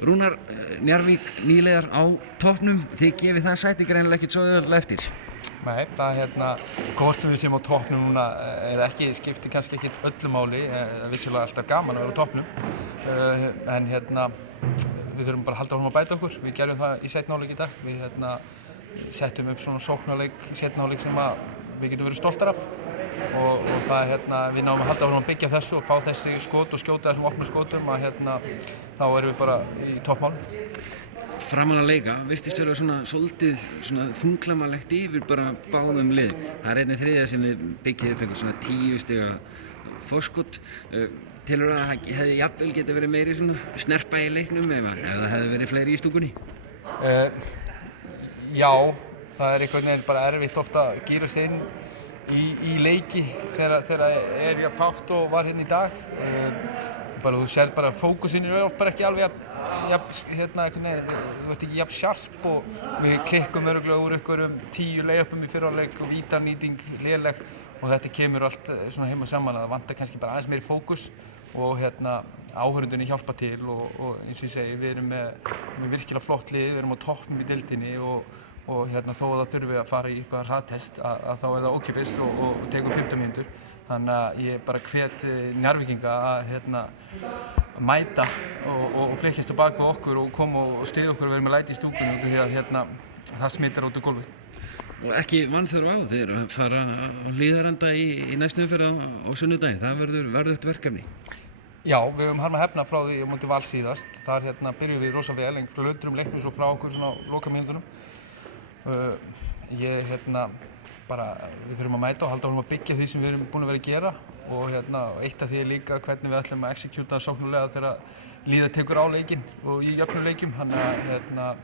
Rúnar, Njarðvík nýlegar á toppnum, þið gefið það sæti greinilega ekkert svo auðveldlega eftir. Nei, það hvort sem við séum á toppnum núna eða ekki, skiptir kannski ekkert öllu máli, vissulega alltaf gaman að vera á toppnum, en við þurfum bara að halda áfram að bæta okkur. Við gerðum það í seinni hálfleik í dag, við settum upp svona sóknarleik í seinni hálfleik sem við getum verið stoltar af og það við náum að halda áfram að byggja þessu og fá þessi skot og skjóta þessum opnu skotum að þá erum við bara í toppmálum. Framan að leika virtist vera svona svolítið svona þunglamalegt yfir bara báðum liðum. Það er einnig þriðja sem við byggjum upp eitthvað svona 10 stiga forskot. Telur að það hefði jafnvel getað verið meiri svona snerpa í leiknum ef það hefði verið fleiri í stúkunni? Já, það er einhvern veginn bara erfitt ofta að gíra sig inn í leiki þegar fátt og var hérna í dag. Þú sér bara fókusinn er oft bara ekki alveg þú ert ekki jafn sjarp og við klikkum örugglega úr einhverjum 10 layupum í fyrri hálfleik og vítanýting léleg og þetta kemur allt svona heim og saman að það vantar kannski bara aðeins meiri fókus og áhorfendurnir hjálpa til og eins og ég segi, við erum með virkilega flott lið, við erum á toppnum í deildinni og þó að það þurfi að fara í eitthvað hraðtest að þá er það ókeypis og tekur 15 mínútur. Þannig að ég bara hvet Njarðvíkinga að mæta og flykkjast á bak við okkur og koma og styðja okkur og vera með læti í stúkunni út af því að það smittar út á gólfið. Og ekki vanþörf á þeir að fara á Hlíðarenda í næstu umferð á sunnudaginn, það verður eitt verkefni. Já, við höfum harma hefna frá því á móti Val síðast. Þar byrjuðum við rosa vel, en glöturum leiknum svo frá okkur svona á lokamínútunum. Við þurfum að mæta og halda áfram að byggja því sem við erum búin að vera að gera og eitt af því er líka hvernig við ætlum að execúta sóknarlega þegar liðið tekur á leikinn og í jöfnum leikjum. Þannig að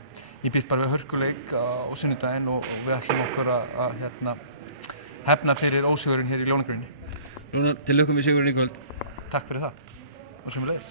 ég býst bara við hörkuleik á sunnudaginn og við ætlum okkur að hefna fyrir ósigurinn hér í Ljónagrunni. Rúnar, til lukku með sigurinn í kvöld. Takk fyrir það og sömuleiðis.